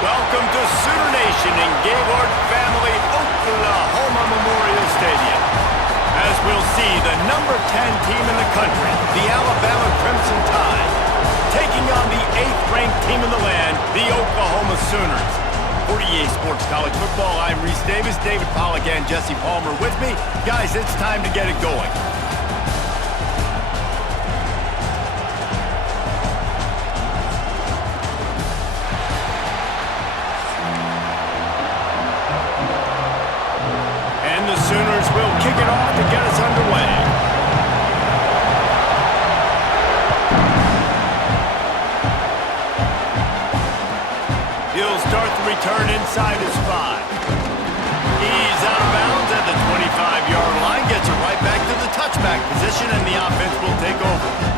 Welcome to Sooner Nation in Gaylord Family Oklahoma Memorial Stadium. As we'll see the number 10 team in the country, the Alabama Crimson Tide, taking on the 8th-ranked team in the land, the Oklahoma Sooners. For EA Sports College Football, I'm Reese Davis, David Pollack and Jesse Palmer with me. Guys, it's time to get it going. And the Sooners will kick it off to get us underway. He'll start the return inside his 5. He's out of bounds at the 25-yard line, gets it right back to the touchback position, and the offense will take over.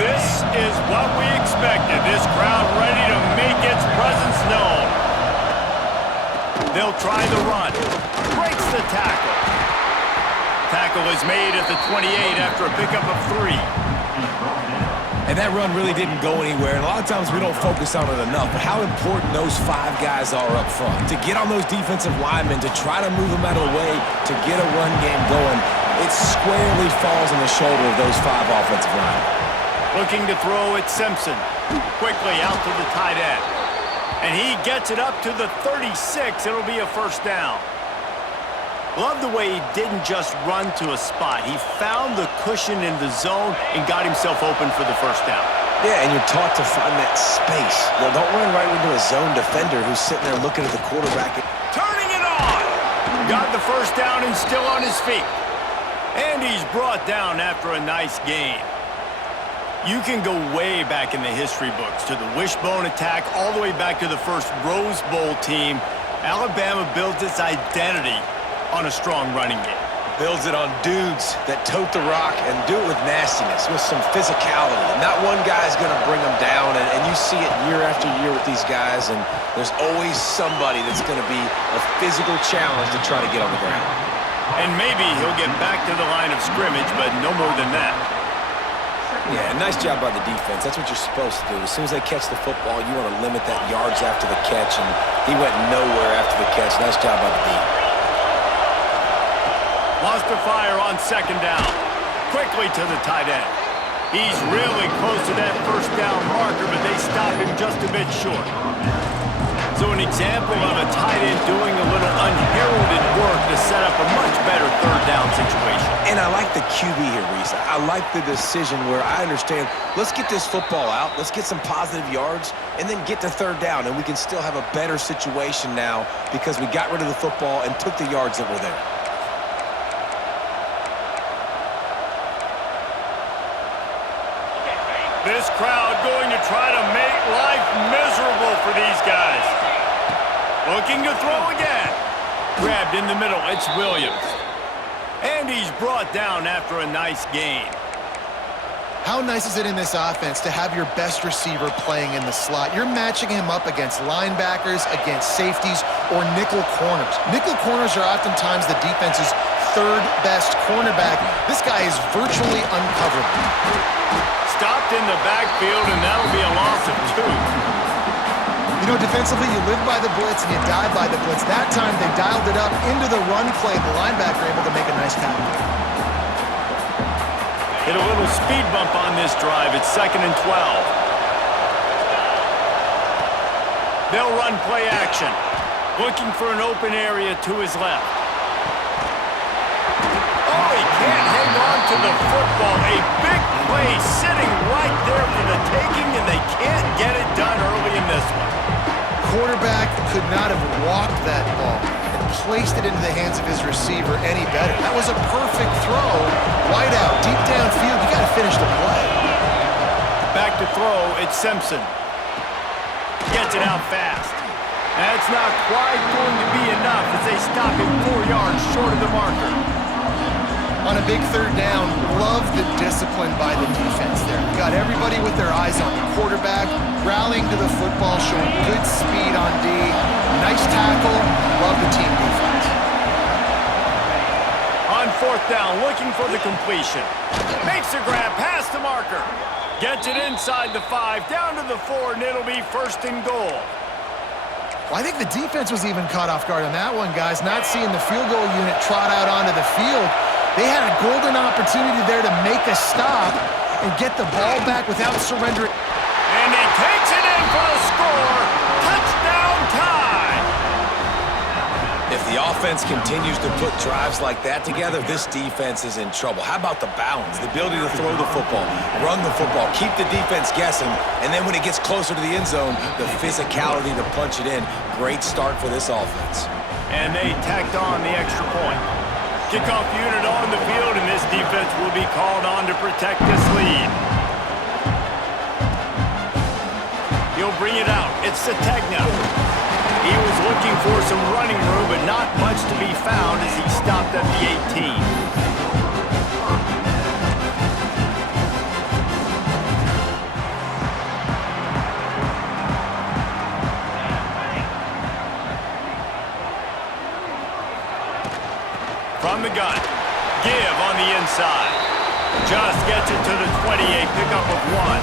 This is what we expected. This crowd ready to make its presence known. They'll try the run. Breaks the tackle. Tackle is made at the 28 after a pickup of 3. And that run really didn't go anywhere, and a lot of times we don't focus on it enough, but how important those 5 guys are up front. To get on those defensive linemen, to try to move them out of the way, to get a run game going, it squarely falls on the shoulder of those 5 offensive linemen. Looking to throw it, Simpson. Quickly out to the tight end. And he gets it up to the 36. It'll be a first down. Love the way he didn't just run to a spot. He found the cushion in the zone and got himself open for the first down. Yeah, and you're taught to find that space. Now, don't run right into a zone defender who's sitting there looking at the quarterback. Turning it on! Got the first down and still on his feet. And he's brought down after a nice gain. You can go way back in the history books to the wishbone attack all the way back to the first Rose Bowl team. Alabama builds its identity on a strong running game. Builds it on dudes that tote the rock and do it with nastiness, with some physicality. Not one guy's going to bring them down, and you see it year after year with these guys, and there's always somebody that's going to be a physical challenge to try to get on the ground. And maybe he'll get back to the line of scrimmage, but no more than that. Yeah, nice job by the defense. That's what you're supposed to do. As soon as they catch the football, you want to limit that yards after the catch, and he went nowhere after the catch. Nice job by the D. Lost the fire on second down. Quickly to the tight end. He's really close to that first down marker, but they stop him just a bit short. So an example of a tight end doing a little unheralded work to set up a much better third down situation. And I like the QB here, Reese. I like the decision where I understand, let's get this football out, let's get some positive yards, and then get to third down, and we can still have a better situation now because we got rid of the football and took the yards that were there. This crowd going to try to make life miserable for these guys. Looking to throw again. Grabbed in the middle, it's Williams. And he's brought down after a nice gain. How nice is it in this offense to have your best receiver playing in the slot? You're matching him up against linebackers, against safeties, or nickel corners. Nickel corners are oftentimes the defense's third best cornerback. This guy is virtually uncoverable. Stopped in the backfield, and that'll be a loss of 2. You know, defensively, you live by the blitz and you die by the blitz. That time, they dialed it up into the run play. The linebacker able to make a nice tackle. Hit a little speed bump on this drive. It's 2nd and 12. They'll run play action. Looking for an open area to his left. Oh, he can't hang on to the football. A big play sitting right there for the taking, and they can't get it done early in this one. Quarterback could not have walked that ball and placed it into the hands of his receiver any better. That was a perfect throw. Wide out, deep downfield. You got to finish the play. Back to throw, it's Simpson. Gets it out fast. That's not quite going to be enough as they stop him 4 yards short of the marker. On a big third down, love the discipline by the defense there. Got everybody with their eyes on the quarterback, rallying to the football, showing good speed on D. Nice tackle. Love the team defense. On fourth down, looking for the completion. Makes a grab past the marker. Gets it inside the 5, down to the 4, and it'll be first and goal. Well, I think the defense was even caught off guard on that one, guys. Not seeing the field goal unit trot out onto the field. They had a golden opportunity there to make a stop and get the ball back without surrendering. And he takes it in for the score. Touchdown tie. If the offense continues to put drives like that together, this defense is in trouble. How about the balance, the ability to throw the football, run the football, keep the defense guessing, and then when it gets closer to the end zone, the physicality to punch it in. Great start for this offense. And they tacked on the extra point. Kickoff unit on the field, and this defense will be called on to protect this lead. He'll bring it out. It's Sategna. He was looking for some running room, but not much to be found as he stopped at the 18. From the gun, give on the inside. Just gets it to the 28, pickup of 1.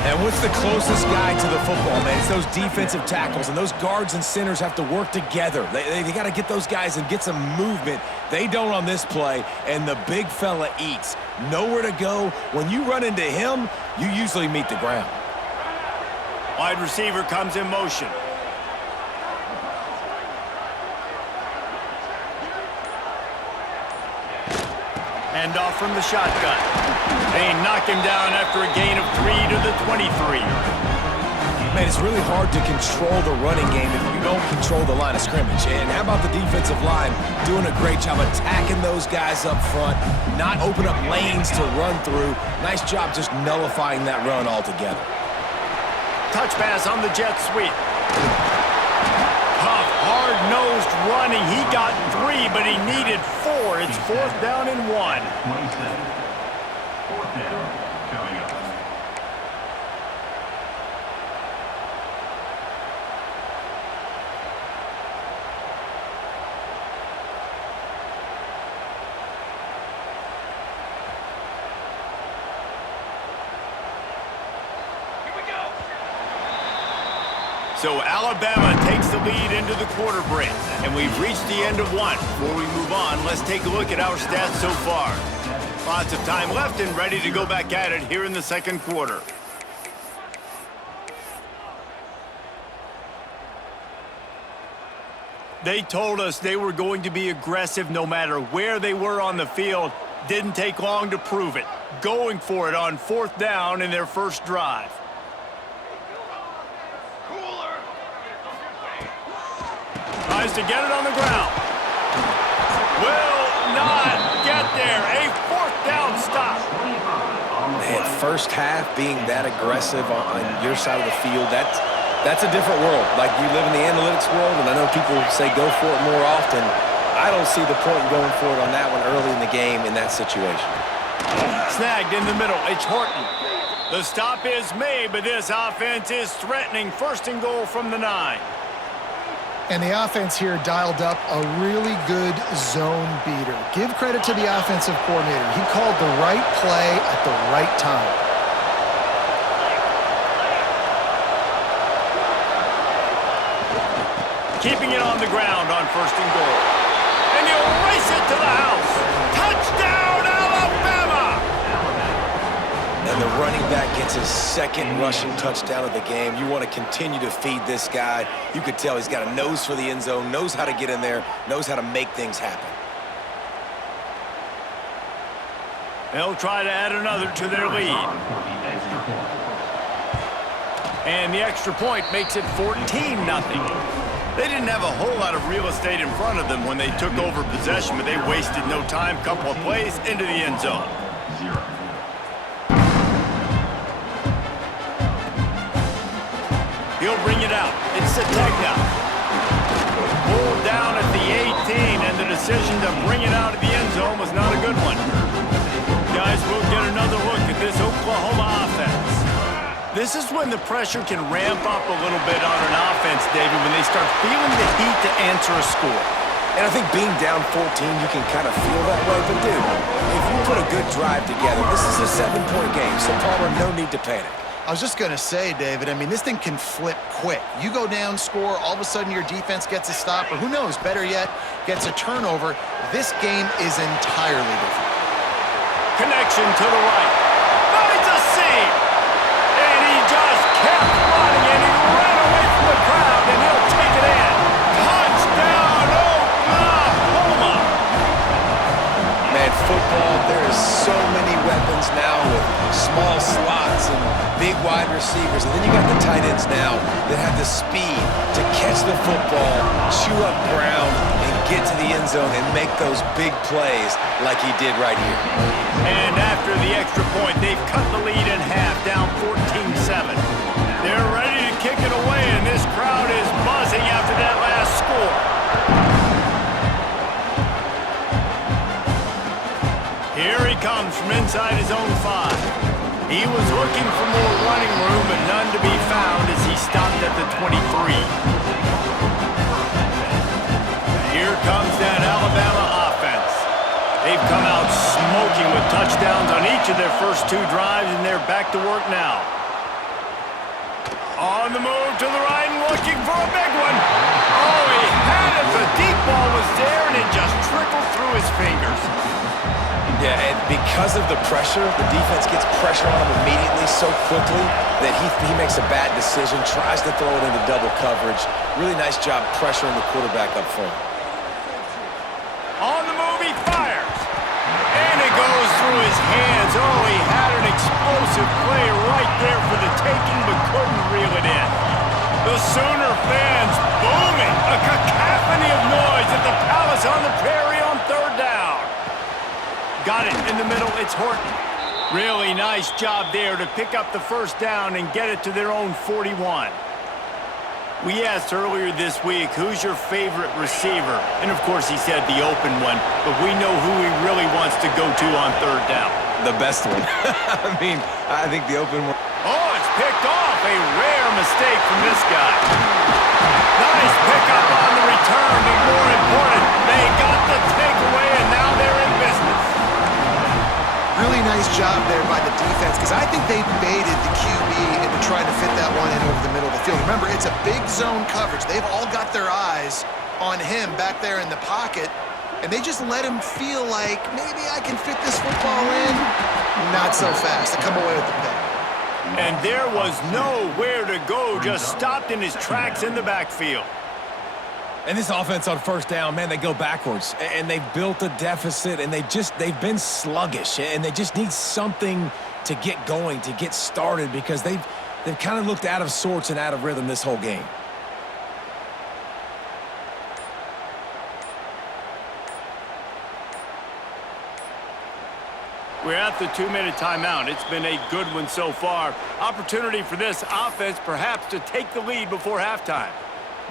And what's the closest guy to the football, man? It's those defensive tackles, and those guards and centers have to work together. They got to get those guys and get some movement. They don't on this play, and the big fella eats. Nowhere to go. When you run into him, you usually meet the ground. Wide receiver comes in motion. Hand off from the shotgun. They knock him down after a gain of 3 to the 23. Man, it's really hard to control the running game if you don't control the line of scrimmage. And how about the defensive line doing a great job attacking those guys up front, not open up lanes to run through. Nice job just nullifying that run altogether. Touch pass on the jet sweep. Tough, hard-nosed running. He got 3, but he needed 4. It's fourth down and 1. Fourth down, coming up. So Alabama takes the lead into the quarter break, and we've reached the end of 1. Before we move on, let's take a look at our stats so far. Lots of time left and ready to go back at it here in the second quarter. They told us they were going to be aggressive no matter where they were on the field. Didn't take long to prove it. Going for it on fourth down in their first drive. Tries to get it on the ground. Will not get there. A fourth down stop. Man, first half being that aggressive on your side of the field, that's a different world. Like, you live in the analytics world, and I know people say go for it more often. I don't see the point in going for it on that one early in the game in that situation. Snagged in the middle. It's Horton. The stop is made, but this offense is threatening. First and goal from the 9. And the offense here dialed up a really good zone beater. Give credit to the offensive coordinator. He called the right play at the right time. Keeping it on the ground on first and goal. And he'll race it to the house. Touchdown, Alabama! And the running back gets his second rushing touchdown of the game. You want to continue to feed this guy. You could tell he's got a nose for the end zone, knows how to get in there, knows how to make things happen. They'll try to add another to their lead. And the extra point makes it 14-0. They didn't have a whole lot of real estate in front of them when they took over possession, but they wasted no time. Couple of plays into the end zone. He'll bring it out. It's Sategna. Pulled down at the 18, and the decision to bring it out of the end zone was not a good one. Guys, we'll get another look at this Oklahoma offense. This is when the pressure can ramp up a little bit on an offense, David, when they start feeling the heat to answer a score. And I think being down 14, you can kind of feel that way. But, dude, if you put a good drive together, this is a 7-point game, so Palmer, no need to panic. I was just going to say, David, I mean, this thing can flip quick. You go down, score, all of a sudden your defense gets a stop, or who knows, better yet, gets a turnover. This game is entirely different. Connection to the right. Finds a seam. And he just kept running, and he ran away from the crowd, and he'll take it in. Touchdown, Oklahoma! Man, football, there is so many weapons now with small slots and big wide receivers. And then you got the tight ends now that have the speed to catch the football, chew up ground, and get to the end zone and make those big plays like he did right here. And after the extra point, they've cut the lead in half, down 14-7. They're ready to kick it away, and this crowd is buzzing after that last score. Here he comes from inside his own 5. He was looking for more running room, but none to be found as he stopped at the 23. Here comes that Alabama offense. They've come out smoking with touchdowns on each of their first 2 drives, and they're back to work now. On the move to the right and looking for a big one. Oh, he had it. The deep ball was there, and it just trickled through his fingers. Yeah, and because of the pressure, the defense gets pressure on him immediately so quickly that he makes a bad decision, tries to throw it into double coverage. Really nice job pressuring the quarterback up front. On the move, he fires. And it goes through his hands. Oh, he had an explosive play right there for the taking, but couldn't reel it in. The Sooner fans booming. A cacophony of noise at the Palace on the Prairie on 3rd down. Got it in the middle. It's Horton. Really nice job there to pick up the first down and get it to their own 41. We asked earlier this week, who's your favorite receiver? And, of course, he said the open one, but we know who he really wants to go to on 3rd down. The best one. I think the open one. Oh, it's picked off. A rare mistake from this guy. Nice pickup on the return, but more important, they got the takeaway, and now they're in business. Really nice job there by the defense, because I think they baited the QB into trying to fit that one in over the middle of the field. Remember, it's a big zone coverage. They've all got their eyes on him back there in the pocket, and they just let him feel like, maybe I can fit this football in. Not so fast. They come away with the pick. And there was nowhere to go, just stopped in his tracks in the backfield. And this offense on 1st down, man, they go backwards. And they've built a deficit, and they've been sluggish. And they just need something to get going, to get started, because they've kind of looked out of sorts and out of rhythm this whole game. We're at the 2-minute timeout. It's been a good one so far. Opportunity for this offense perhaps to take the lead before halftime.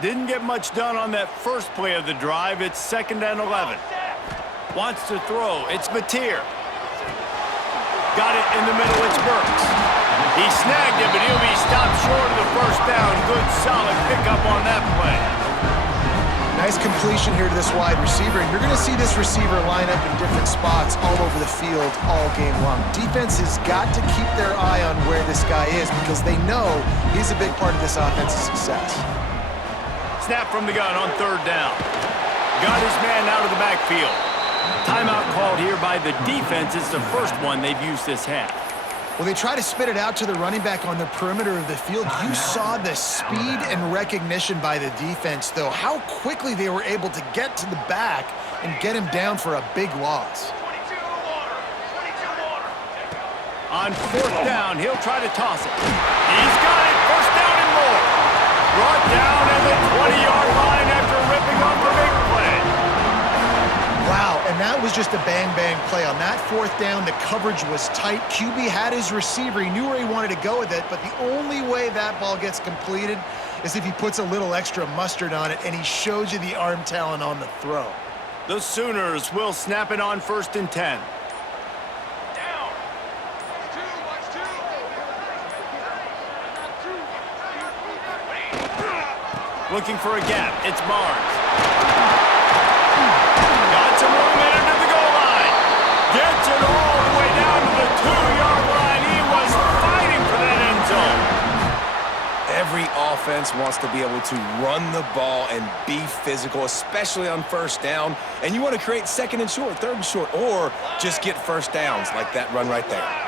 Didn't get much done on that first play of the drive. It's 2nd and 11. Wants to throw. It's Mateer. Got it in the middle. It's Burks. He snagged it, but he'll be stopped short of the first down. Good, solid pickup on that play. Nice completion here to this wide receiver, and you're going to see this receiver line up in different spots all over the field all game long. Defense has got to keep their eye on where this guy is, because they know he's a big part of this offense's success. Snap from the gun on 3rd down. Got his man out of the backfield. Timeout called here by the defense. It's the first one they've used this half. Well, they try to spit it out to the running back on the perimeter of the field. You saw the speed and recognition by the defense, though. How quickly they were able to get to the back and get him down for a big loss. On 4th down, he'll try to toss it. He's got it. 1st down and more. Brought down at the 20-yard line after ripping off the big play. Wow, and that was just a bang-bang play. On that 4th down, the coverage was tight. QB had his receiver. He knew where he wanted to go with it, but the only way that ball gets completed is if he puts a little extra mustard on it, and he shows you the arm talent on the throw. The Sooners will snap it on 1st and 10. Looking for a gap. It's Barnes. Every offense wants to be able to run the ball and be physical, especially on first down. And you want to create second and short, third and short, or just get first downs like that run right there.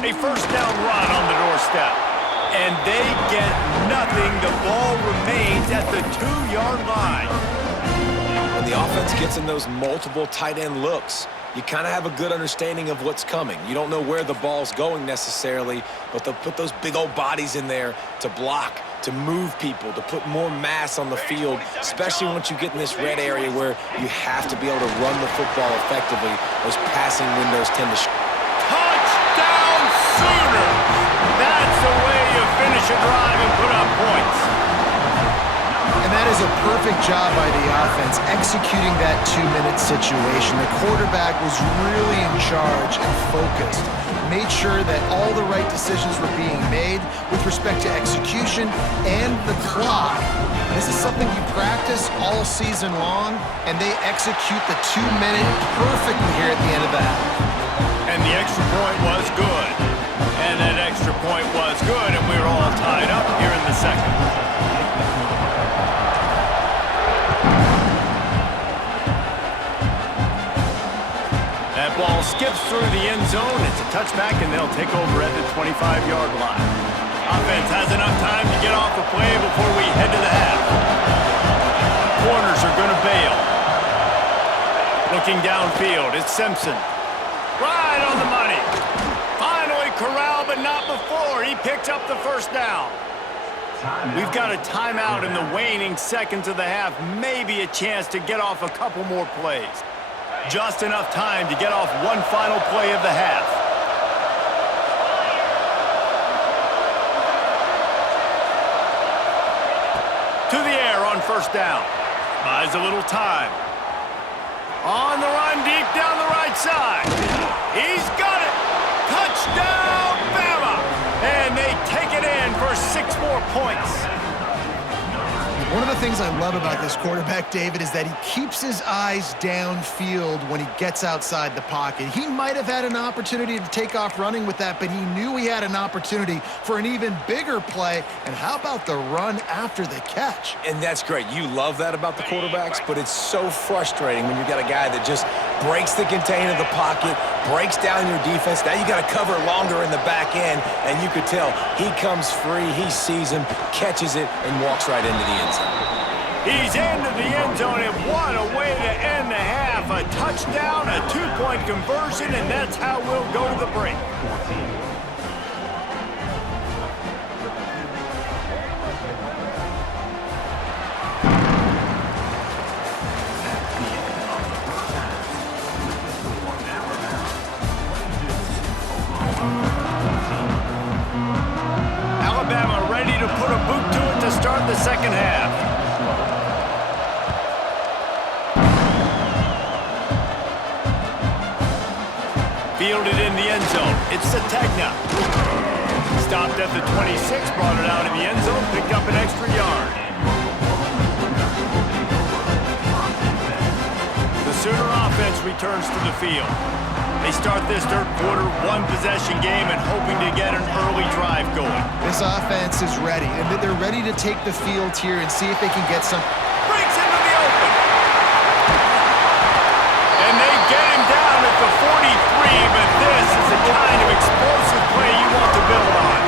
A first down run on the doorstep. And they get nothing. The ball remains at the 2-yard line. When the offense gets in those multiple tight end looks, you kind of have a good understanding of what's coming. You don't know where the ball's going necessarily, but they'll put those big old bodies in there to block, to move people, to put more mass on the field, especially once you get in this red area where you have to be able to run the football effectively. Those passing windows tend to Touchdown Sooners! That's the way you finish a drive and put up points. And that is a perfect job by the offense, executing that 2-minute situation. The quarterback was really in charge and focused. Made sure that all the right decisions were being made with respect to execution and the clock. This is something you practice all season long, and they execute the 2-minute perfectly here at the end of the half. And the extra point was good. And that extra point was good, and we were all tied up here in the second. That ball skips through the end zone. It's a touchback, and they'll take over at the 25-yard line. Offense has enough time to get off the play before we head to the half. Corners are going to bail. Looking downfield, it's Simpson. Right on the money. Finally corralled, but not before. He picked up the first down. We've got a timeout in the waning seconds of the half. Maybe a chance to get off a couple more plays. Just enough time to get off one final play of the half. To the air on first down. Buys a little time. On the run, deep down the right side. He's got it. Touchdown, Bama. And they take it in for 6 more points. One of the things I love about this quarterback, David, is that he keeps his eyes downfield when he gets outside the pocket. He might have had an opportunity to take off running with that, but he knew he had an opportunity for an even bigger play. And how about the run after the catch? And that's great. You love that about the quarterbacks, but it's so frustrating when you've got a guy that just breaks the contain of the pocket, breaks down your defense. Now you got to cover longer in the back end, and you could tell he comes free, he sees him, catches it, and walks right into the end zone. He's into the end zone, and what a way to end the half. A touchdown, a 2-point conversion, and that's how we'll go to the break. Alabama ready to put a boot to it to start the second half. Fielded in the end zone. It's Sategna. Stopped at the 26, brought it out in the end zone, picked up an extra yard. The Sooner offense returns to the field. They start this third quarter one-possession game and hoping to get an early drive going. This offense is ready, and they're ready to take the field here and see if they can get some. Breaks into the open. And they get him down at the 43, but this is the kind of explosive play you want to build on.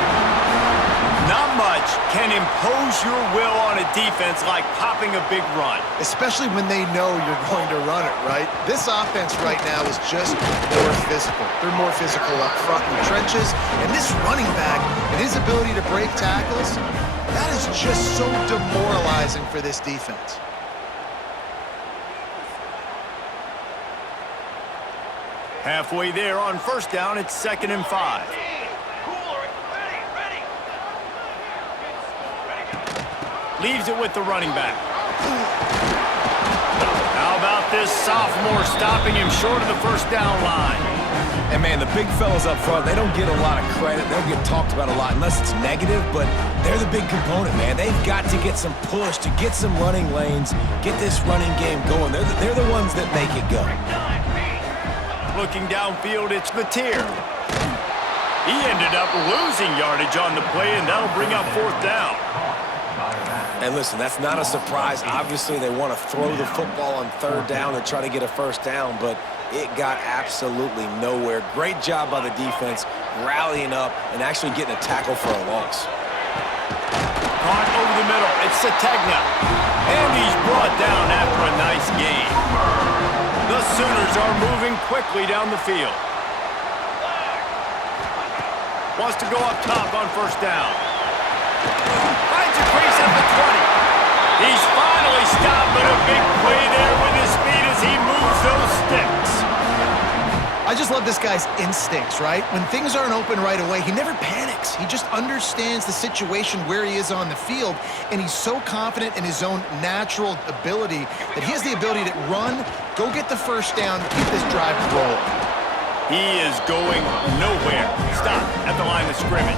Not much can impose your will on a defense like popping a big run. Especially when they know you're going to run it, right? This offense right now is just more physical. They're more physical up front in the trenches, and this running back and his ability to break tackles, that is just so demoralizing for this defense. Halfway there on first down, it's 2nd and 5. Leaves it with the running back. How about this sophomore stopping him short of the first down line? And, man, the big fellas up front, they don't get a lot of credit. They'll get talked about a lot unless it's negative, but they're the big component, man. They've got to get some push, to get some running lanes, get this running game going. They're the ones that make it go. Looking downfield, it's Mateer. He ended up losing yardage on the play, and that'll bring up 4th down. And listen, that's not a surprise. Obviously, they want to throw the football on 3rd down and try to get a 1st down, but it got absolutely nowhere. Great job by the defense rallying up and actually getting a tackle for a loss. Caught over the middle. It's Sategna. And he's brought down after a nice gain. The Sooners are moving quickly down the field. Wants to go up top on 1st down. Finds a crease at the 20. He's finally stopped, but a big play there with his speed as he moves those sticks. I just love this guy's instincts, right? When things aren't open right away, he never panics. He just understands the situation where he is on the field, and he's so confident in his own natural ability that he has the ability to run, go get the 1st down, keep this drive rolling. He is going nowhere. Stop at the line of scrimmage.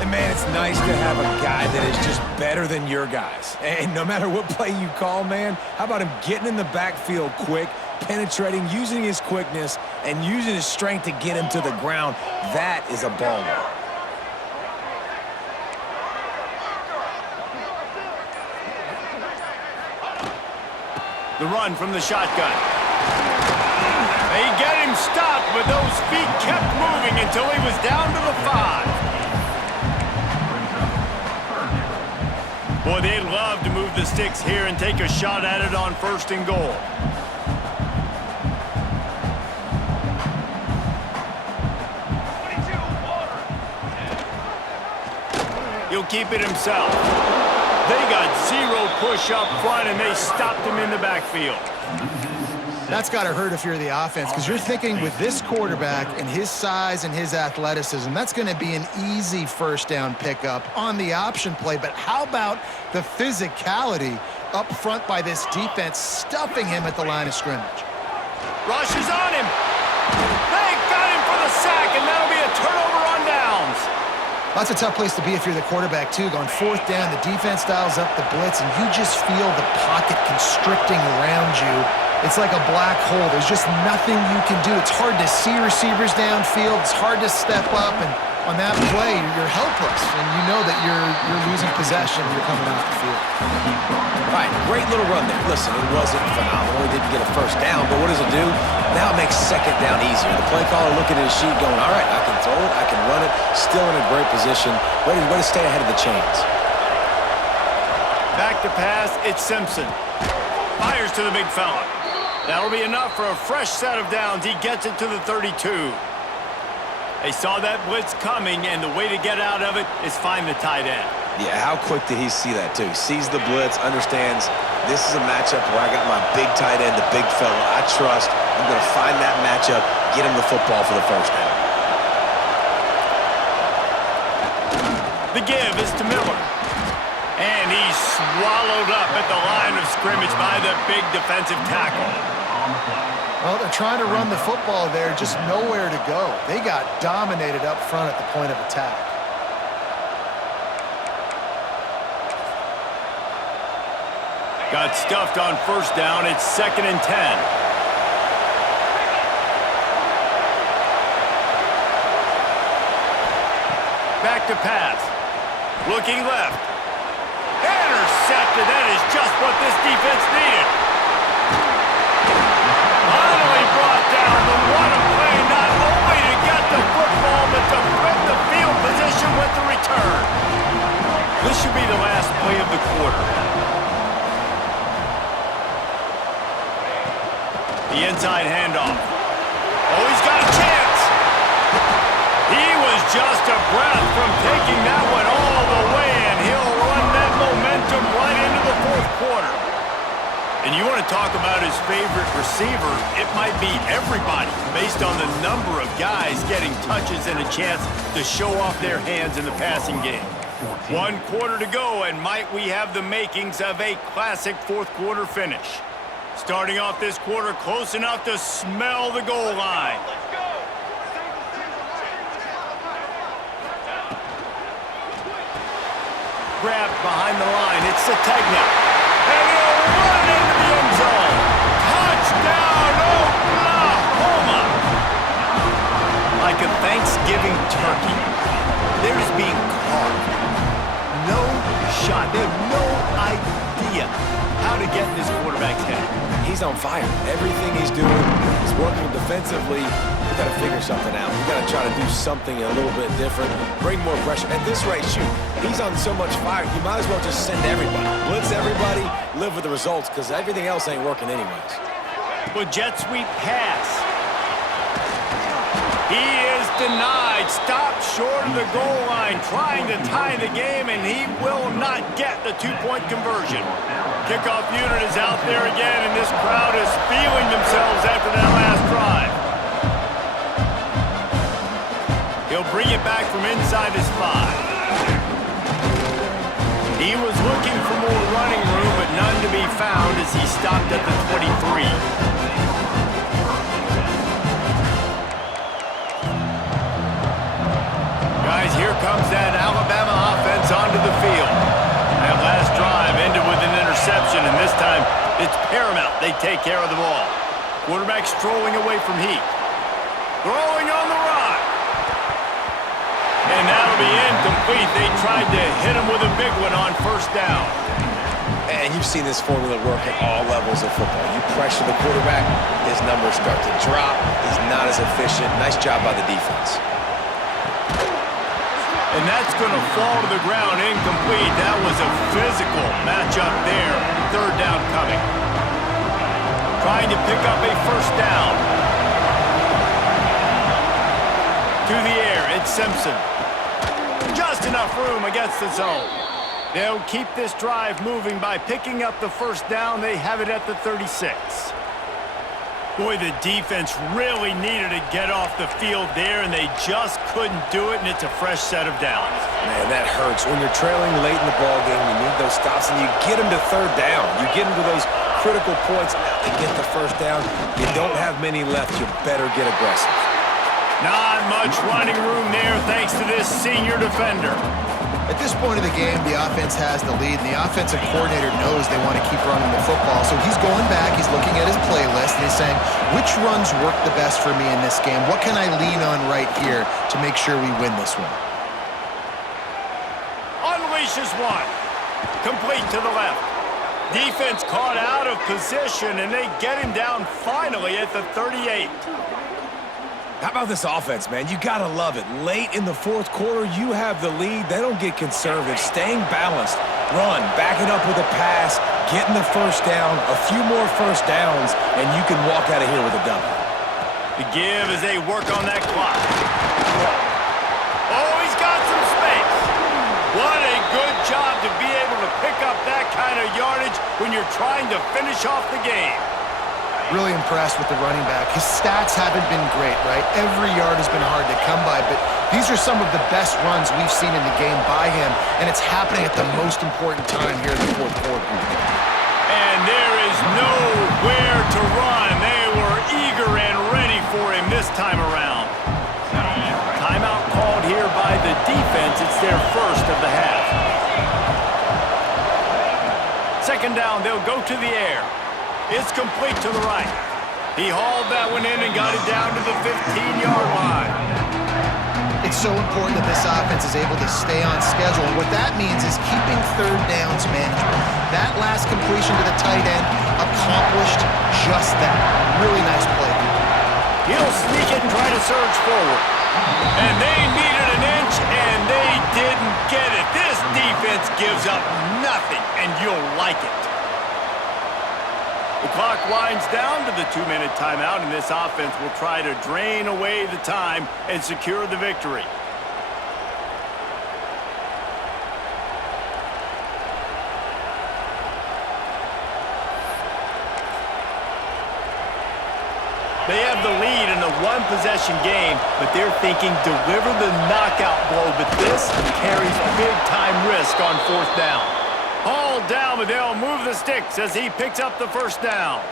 And, man, it's nice to have a guy that is just better than your guys. And no matter what play you call, man, how about him getting in the backfield quick, penetrating, using his quickness, and using his strength to get him to the ground? That is a baller. The run from the shotgun. They get him stopped, but those feet kept moving until he was down to the 5. Boy, they'd love to move the sticks here and take a shot at it on 1st and goal. He'll keep it himself. They got 0 push up front, and they stopped him in the backfield. That's got to hurt if you're the offense, because you're thinking with this quarterback and his size and his athleticism, that's going to be an easy 1st down pickup on the option play. But how about the physicality up front by this defense, stuffing him at the line of scrimmage? Rush is on him. They got him for the sack, and that'll be a turnover on downs. That's a tough place to be if you're the quarterback, too. Going 4th down, the defense dials up the blitz, and you just feel the pocket constricting around you. It's like a black hole. There's just nothing you can do. It's hard to see receivers downfield. It's hard to step up, and on that play, you're helpless, and you know that you're losing possession when you're coming off the field. All right, great little run there. Listen, it wasn't phenomenal. He didn't get a 1st down, but what does it do? Now it makes 2nd down easier. The play caller looking at his sheet going, all right, I can throw it, I can run it, still in a great position. Way to stay ahead of the chains. Back to pass, it's Simpson. Fires to the big fella. That'll be enough for a fresh set of downs. He gets it to the 32. They saw that blitz coming, and the way to get out of it is find the tight end. Yeah, how quick did he see that, too? He sees the blitz, understands this is a matchup where I got my big tight end, the big fella I trust. I'm going to find that matchup, get him the football for the 1st down. The give is to Miller. And he's swallowed up at the line of scrimmage by the big defensive tackle. Well, they're trying to run the football there, just nowhere to go. They got dominated up front at the point of attack. Got stuffed on 1st down. It's 2nd and 10. Back to pass. Looking left. Intercepted. That is just what this defense needed. Finally brought down, but what a play, not only to get the football, but to flip the field position with the return. This should be the last play of the quarter. The inside handoff. Oh, he's got a chance. He was just a breath from taking that one all the way, and he'll run that momentum right into the 4th quarter. And you want to talk about his favorite receiver, it might be everybody based on the number of guys getting touches and a chance to show off their hands in the passing game. 1 quarter to go, and might we have the makings of a classic 4th quarter finish. Starting off this quarter close enough to smell the goal line. grabbed behind the line. It's Sategna. And he'll run into the end zone. Touchdown, Oklahoma! Like a Thanksgiving turkey, they're just being carved. No shot. They have no idea how to get in this quarterback's head. He's on fire. Everything he's doing is working defensively. We got to figure something out. We got to try to do something a little bit different, bring more pressure. At this rate, shoot, he's on so much fire, you might as well just send everybody. Blitz everybody, live with the results, because everything else ain't working anyways. With jet sweep pass. He is denied. Stopped short of the goal line, trying to tie the game, and he will not get the two-point conversion. Kickoff unit is out there again, and this crowd is feeling themselves after that last drive. He'll bring it back from inside his 5. He was looking for more running room, but none to be found as he stopped at the 23. Guys, here comes that Alabama offense onto the field. That last drive ended with an interception, and this time it's paramount they take care of the ball. Quarterback strolling away from Heat. Throwing on the run. And that'll be incomplete. They tried to hit him with a big one on first down. And you've seen this formula work at all levels of football. You pressure the quarterback, his numbers start to drop. He's not as efficient. Nice job by the defense. And that's going to fall to the ground incomplete. That was a physical matchup there. Third down coming. Trying to pick up a first down. To the air, it's Simpson. Just enough room against the zone. They'll keep this drive moving by picking up the first down. They have it at the 36. Boy, the defense really needed to get off the field there, and they just couldn't do it, and it's a fresh set of downs. Man, that hurts. When you're trailing late in the ballgame, you need those stops, and you get them to third down. You get them to those critical points. Now they get the first down. You don't have many left. You better get aggressive. Not much running room there thanks to this senior defender. At this point of the game, the offense has the lead, and the offensive coordinator knows they want to keep running the football. So he's going back, he's looking at his playlist, and he's saying, which runs work the best for me in this game? What can I lean on right here to make sure we win this one? Unleashes one. Complete to the left. Defense caught out of position, and they get him down finally at the 38. How about this offense, man? You gotta love it. Late in the fourth quarter, you have the lead. They don't get conservative. Staying balanced. Run, back it up with a pass, getting the first down, a few more first downs, and you can walk out of here with a W. The give as they work on that clock. Oh, he's got some space. What a good job to be able to pick up that kind of yardage when you're trying to finish off the game. Really impressed with the running back. His stats haven't been great, right? Every yard has been hard to come by, but these are some of the best runs we've seen in the game by him, and it's happening at the most important time here in the fourth quarter. And there is nowhere to run. They were eager and ready for him this time around. Timeout called here by the defense. It's their first of the half. Second down, they'll go to the air. It's complete to the right. He hauled that one in and got it down to the 15-yard line. It's so important that this offense is able to stay on schedule. And what that means is keeping third downs management. That last completion to the tight end accomplished just that. Really nice play. He'll sneak it and try to surge forward. And they needed an inch, and they didn't get it. This defense gives up nothing, and you'll like it. The clock winds down to the 2-minute timeout, and this offense will try to drain away the time and secure the victory. They have the lead in a one-possession game, but they're thinking deliver the knockout blow, but this carries big-time risk on fourth down. Hauled down, but they'll move the sticks as he picks up the first down.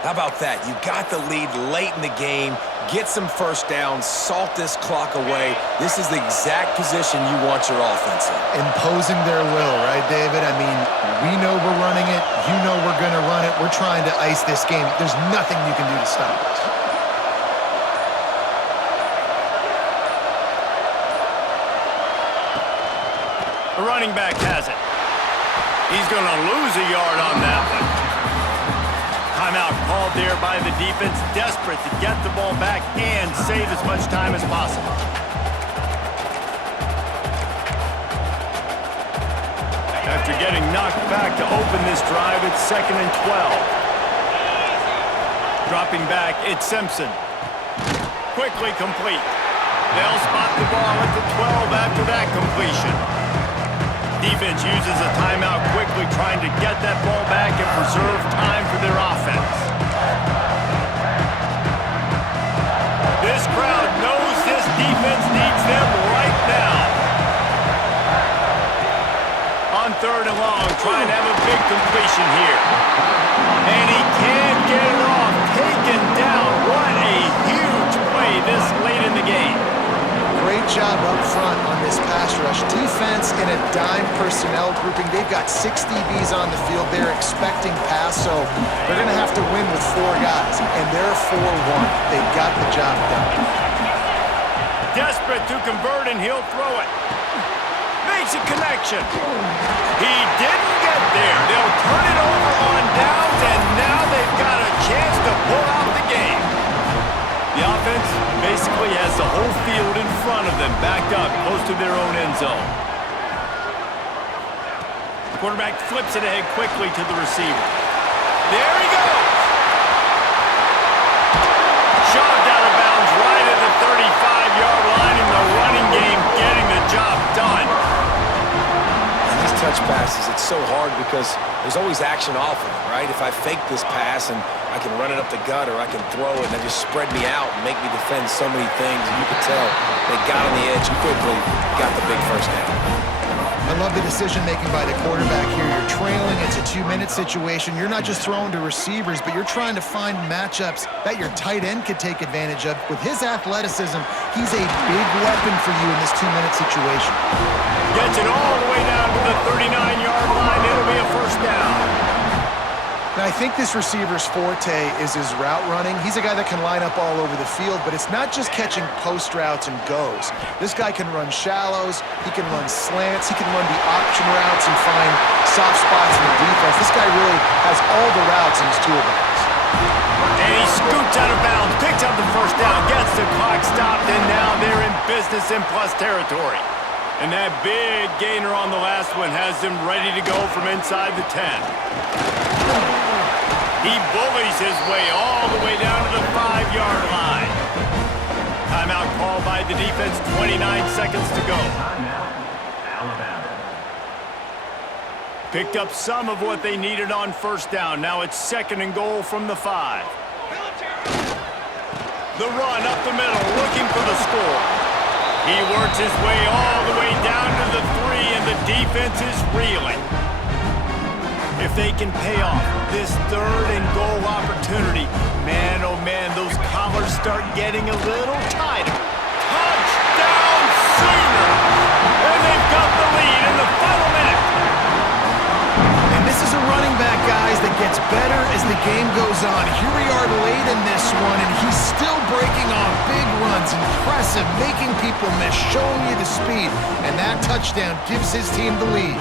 How about that? You got the lead late in the game, get some first downs, salt this clock away. This is the exact position you want your offense in. Imposing their will, right, David? I mean, we know we're running it. You know we're going to run it. We're trying to ice this game. There's nothing you can do to stop us. The running back has it. He's going to lose a yard on that one. Timeout called there by the defense, desperate to get the ball back and save as much time as possible. After getting knocked back to open this drive, it's 2nd and 12. Dropping back, it's Simpson. Quickly complete. They'll spot the ball at the 12 after that completion. Defense uses a timeout quickly, trying to get that ball back and preserve time for their offense. This crowd knows this defense needs them right now. On 3rd and long, trying to have a big completion here. And he can't get it off. Taken down. What a huge play this late in the game. Great job up front on this pass rush. Defense in a dime personnel grouping. They've got 6 DBs on the field. They're expecting pass, so they're going to have to win with 4 guys. And they're 4-1. They got the job done. Desperate to convert, and he'll throw it. Makes a connection. He didn't get there. They'll turn it over on downs, and now they've got a chance to pull out the game. The offense basically has the whole field in front of them, backed up close to their own end zone. Quarterback flips it ahead quickly to the receiver. There he goes! Shoved out of bounds right at the 35-yard line in the running game, getting the job done. These touch passes, it's so hard because there's always action off of it, right? If I fake this pass and I can run it up the gut or I can throw it and they just spread me out and make me defend so many things, and you can tell they got on the edge quickly, got the big first down. I love the decision-making by the quarterback here. You're trailing. It's a 2-minute situation. You're not just throwing to receivers, but you're trying to find matchups that your tight end could take advantage of. With his athleticism, he's a big weapon for you in this 2-minute situation. Gets it all the way down to the 39-yard line. It'll be a first down. And I think this receiver's forte is his route running. He's a guy that can line up all over the field, but it's not just catching post routes and goes. This guy can run shallows, he can run slants, he can run the option routes and find soft spots in the defense. This guy really has all the routes in his toolbox. And he scoots out of bounds, picks up the first down, gets the clock stopped, and now they're in business in plus territory. And that big gainer on the last one has them ready to go from inside the 10. He bullies his way all the way down to the 5-yard line. Timeout called by the defense, 29 seconds to go. Alabama. Picked up some of what they needed on first down. Now it's 2nd and goal from the 5. The run up the middle, looking for the score. He works his way all the way down to the 3, and the defense is reeling. If they can pay off this 3rd and goal opportunity, man, oh man, those collars start getting a little tighter. Touchdown Sooners! And they've got the lead in the final minute. And this is a running back, guys, that gets better as the game goes on. Here we are late in this one, and he's still breaking off big runs. Impressive, making people miss, showing you the speed. And that touchdown gives his team the lead.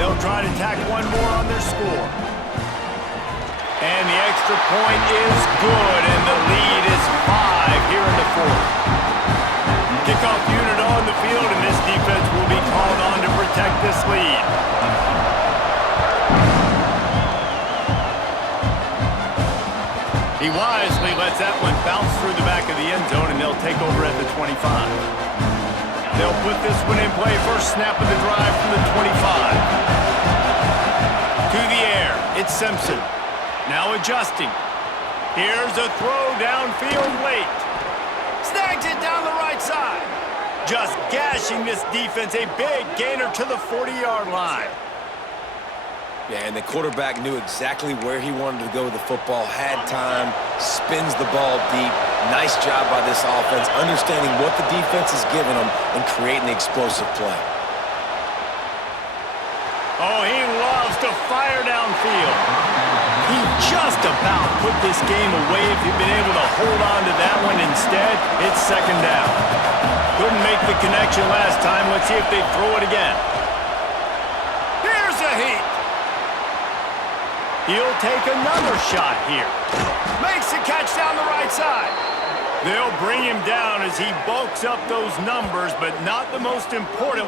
They'll try to tack one more on their score. And the extra point is good, and the lead is 5 here in the 4th. Kickoff unit on the field, and this defense will be called on to protect this lead. He wisely lets that one bounce through the back of the end zone, and they'll take over at the 25. They'll put this one in play. First snap of the drive from the 25. To the air, it's Simpson. Now adjusting. Here's a throw downfield late. Snags it down the right side. Just gashing this defense. A big gainer to the 40-yard line. Yeah, and the quarterback knew exactly where he wanted to go with the football, had time, spins the ball deep. Nice job by this offense, understanding what the defense is giving them and creating the explosive play. Oh, he loves to fire downfield. He just about put this game away if he'd been able to hold on to that one. Instead, it's second down. Couldn't make the connection last time. Let's see if they throw it again. Here's a heat. He'll take another shot here. Makes the catch down the right side. They'll bring him down as he bulks up those numbers, but not the most important